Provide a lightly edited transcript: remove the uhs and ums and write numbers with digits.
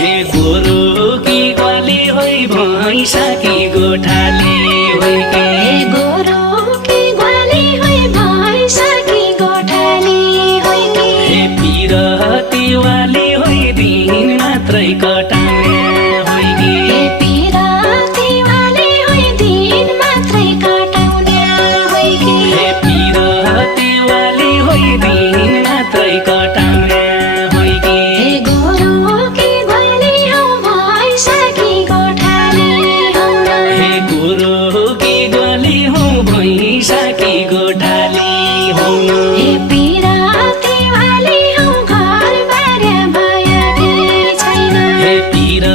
हे गोरु कि ग्वाली होइ भैँसा कि गोठाली होइ के गोरु कि ग्वाली होइ भैँसा कि गोठाली होइ के हे पिरती वाली होइ दिन मात्रै कटाउने होइ कि हे पिरती वाली होइ दिन मात्रै कटाउने होइ कि हे पिरती वाली होइ दिन मात्रै कटाउने होइ कि हे गोरु कि ग्वाली हौ भैँसा कि गोठाली हौ न हे गोरु कि ग्वाली हौ भैँसा कि गोठाली हौ न हे पिरती वाली हौ घर बार भएकै छैन हे पिर